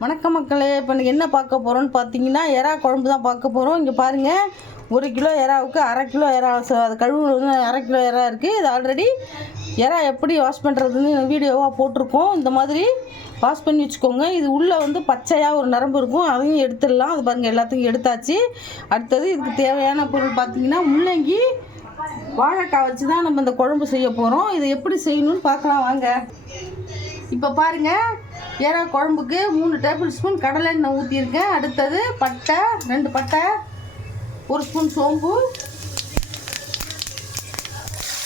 வணக்கம் மக்களே. இப்போ என்ன பார்க்க போகிறோன்னு பார்த்தீங்கன்னா எறா குழம்பு தான் பார்க்க போகிறோம். இங்கே பாருங்கள், 1 கிலோ எறாவுக்கு 1/2 கிலோ எறா, அது கழுவு 1/2 கிலோ எறா இருக்குது. இது ஆல்ரெடி எறா எப்படி வாஷ் பண்ணுறதுன்னு வீடியோவாக போட்டிருக்கோம். இந்த மாதிரி வாஷ் பண்ணி வச்சுக்கோங்க. இது உள்ளே பச்சையாக ஒரு நரம்பு இருக்கும், அதையும் எடுத்துடலாம். அது பாருங்கள், எல்லாத்தையும் எடுத்தாச்சு. அடுத்தது இதுக்கு தேவையான பொருள் பார்த்தீங்கன்னா முள்ளங்கி, வாழைக்காய் வச்சு தான் நம்ம இந்த குழம்பு செய்ய போகிறோம். இதை எப்படி செய்யணும்னு பார்க்கலாம் வாங்க. இப்போ பாருங்கள், எறா குழம்புக்கு 3 டேபிள் ஸ்பூன் கடலை எண்ணெய் ஊற்றிருக்கேன். அடுத்தது பட்டை, 2 பட்டை, 1 ஸ்பூன் சோம்பு,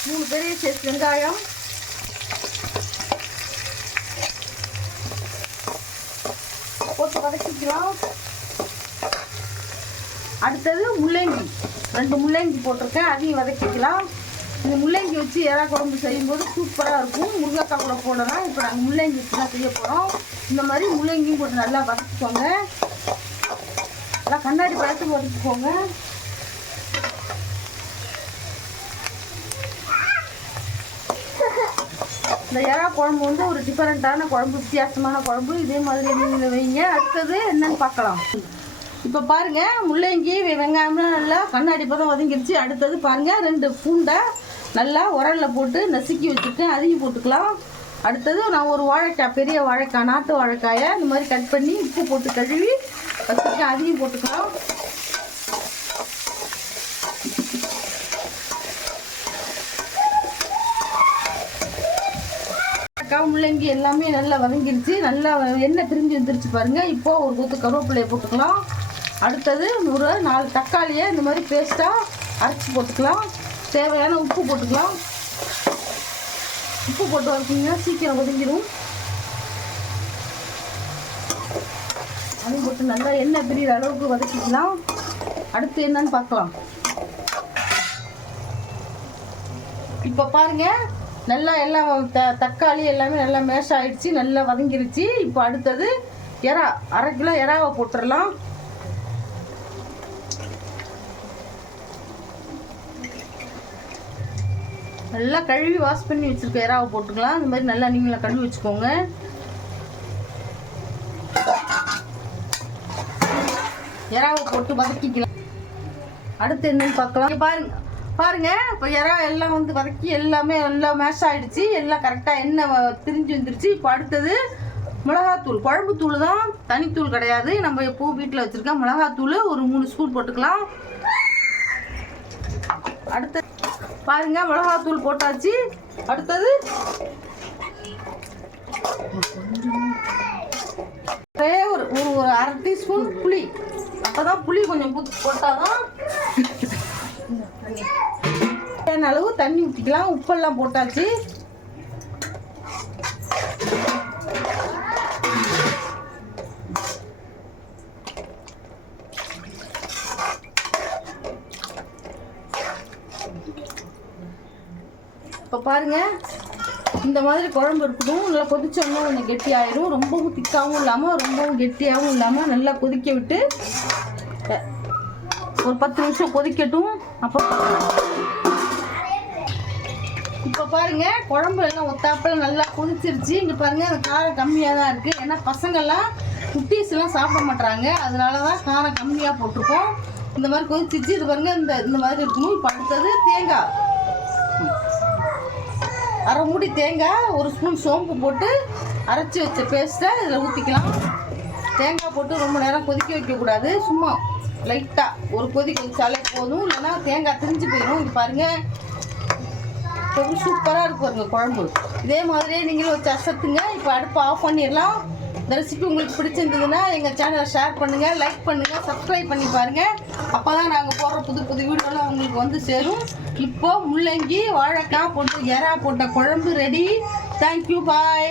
3 பெரிய சைஸ் வெங்காயம், போட்டு வதக்கிக்கலாம். அடுத்தது முள்ளங்கி, 2 முள்ளங்கி போட்டிருக்கேன், அதையும் வதக்கிக்கலாம். இந்த முள்ளங்கி வச்சு எறா குழம்பு செய்யும்போது சூப்பராக இருக்கும். முருங்கைக்காய் கூட போடலாம். இப்போ நாங்கள் முள்ளங்கி வச்சு தான் செய்ய போகிறோம். இந்த மாதிரி முள்ளங்கியும் போட்டு நல்லா வதக்கிக்கோங்க. நல்லா கண்ணாடி பார்த்து வதக்கிக்கோங்க. இந்த எறா குழம்பு ஒரு டிஃபரெண்ட்டான குழம்பு, வித்தியாசமான குழம்பு. இதே மாதிரி நீங்கள் வைங்க. அடுத்தது என்னன்னு பார்க்கலாம். இப்போ பாருங்கள், முள்ளங்கி வெங்காயம்லாம் நல்லா கண்ணாடி பதம் வதங்கிருச்சு. அடுத்தது பாருங்கள், 2 பூண்டை நல்லா உரலில் போட்டு நசுக்கி வச்சுருக்கேன், அதையும் போட்டுக்கலாம். அடுத்தது நான் ஒரு வாழைக்காய், பெரிய வாழைக்காய், நாட்டு வாழைக்காயை இந்த மாதிரி கட் பண்ணி உப்பு போட்டு கழுவி வச்சுருக்கேன், அதையும் போட்டுக்கலாம். முள்ளங்கி எல்லாமே நல்லா வதங்கிருச்சு, நல்லா எண்ணெய் பிரிஞ்சு வந்துருச்சு பாருங்கள். இப்போ ஒரு கொத்து கருவேப்பிலையை போட்டுக்கலாம். அடுத்தது ஒரு 4 தக்காளியை இந்த மாதிரி பேஸ்ட்டாக அரைச்சி போட்டுக்கலாம். தேவையான உப்பு போட்டுக்கலாம். உப்பு போட்டு வதக்கிங்கன்னா சீக்கிரம் வதங்கிடும். அதையும் போட்டு நல்லா எண்ணெய் பிரிகிற அளவுக்கு வதக்கிக்கலாம். அடுத்து என்னன்னு பார்க்கலாம். இப்போ பாருங்கள், நல்லா எல்லாம் தக்காளி எல்லாமே நல்லா மேஷ் ஆகிடுச்சு, நல்லா வதங்கிருச்சு. இப்போ அடுத்தது எறா, 1/2 கிலோ எறாவை போட்டுடலாம். நல்லா கழுவி வாஷ் பண்ணி வச்சுருக்க எறாவை போட்டுக்கலாம். இந்த மாதிரி நல்லா நீங்களும் கழுவி வச்சுக்கோங்க. எறாவை போட்டு வதக்கிக்கலாம். அடுத்து என்னன்னு பார்க்கலாம். பாருங்க, இப்போ எறா எல்லாம் வதக்கி எல்லாமே எல்லாம் மேஷ் ஆகிடுச்சு, எல்லாம் கரெக்டாக எண்ணெய் திரிஞ்சு வந்துருச்சு. இப்போ அடுத்தது மிளகாத்தூள், குழம்பு தூள் தான், தனித்தூள் கிடையாது. நம்ம எப்பவும் வீட்டில் வச்சுருக்க மிளகாத்தூள் ஒரு 3 ஸ்பூன் போட்டுக்கலாம். அடுத்து பாருங்க, மிளகாத்தூள் போட்டாச்சு. அடுத்தது ஒரு 1/2 டீஸ்பூன் புளி. அப்போதான் புளி கொஞ்சம் போட்டாதான் அளவு தண்ணி ஊற்றிக்கலாம். உப்பெல்லாம் போட்டாச்சு. இப்போ பாருங்கள், இந்த மாதிரி குழம்பு இருக்கணும். நல்லா கொதிச்சோன்னா கொஞ்சம் கெட்டி ஆயிடும். ரொம்பவும் திக்காகவும் இல்லாமல் ரொம்பவும் கெட்டியாகவும் இல்லாமல் நல்லா கொதிக்க விட்டு ஒரு 10 நிமிஷம் கொதிக்கட்டும். அப்போ இப்போ பாருங்கள், குழம்பு எல்லாம் ஒத்தாப்பில் நல்லா கொதிச்சிருச்சு. இங்கே பாருங்கள், அந்த காரம் கம்மியாக தான் இருக்குது. ஏன்னா பசங்கள்லாம் குட்டீஸ்லாம் சாப்பிட மாட்டாங்க, அதனால தான் காரம் கம்மியாக போட்டிருக்கோம். இந்த மாதிரி கொதிச்சிருச்சு. இது பாருங்கள், இந்த மாதிரி இருக்கணும். இப்போ அடுத்தது தேங்காய், 1/2 மூடி தேங்காய், 1 ஸ்பூன் சோம்பு போட்டு அரைச்சி வச்ச பேஸ்ட்டை இதில் ஊற்றிக்கலாம். தேங்காய் போட்டு ரொம்ப நேரம் கொதிக்க வைக்கக்கூடாது. சும்மா லைட்டாக ஒரு கொதி கொதிச்சாலே போதும், இல்லைன்னா தேங்காய் திரிஞ்சு போயிடும். இது பாருங்கள், ரொம்ப சூப்பராக இருக்கும் பாருங்க குழம்பு. இதே மாதிரியே நீங்களும் வச்சு அசத்துங்க. இப்போ அடுப்பை ஆஃப் பண்ணிடலாம். இந்த ரெசிபி உங்களுக்கு பிடிச்சிருந்ததுன்னா எங்கள் சேனலை ஷேர் பண்ணுங்கள், லைக் பண்ணுங்கள், சப்ஸ்கிரைப் பண்ணி பாருங்கள். அப்போ தான் நாங்கள் போடுற புது வீடியோலாம் உங்களுக்கு சேரும். இப்போ முள்ளங்கி வாழைக்காய் போட்டு எறா போட்ட குழம்பு ரெடி. தேங்க்யூ, பாய்.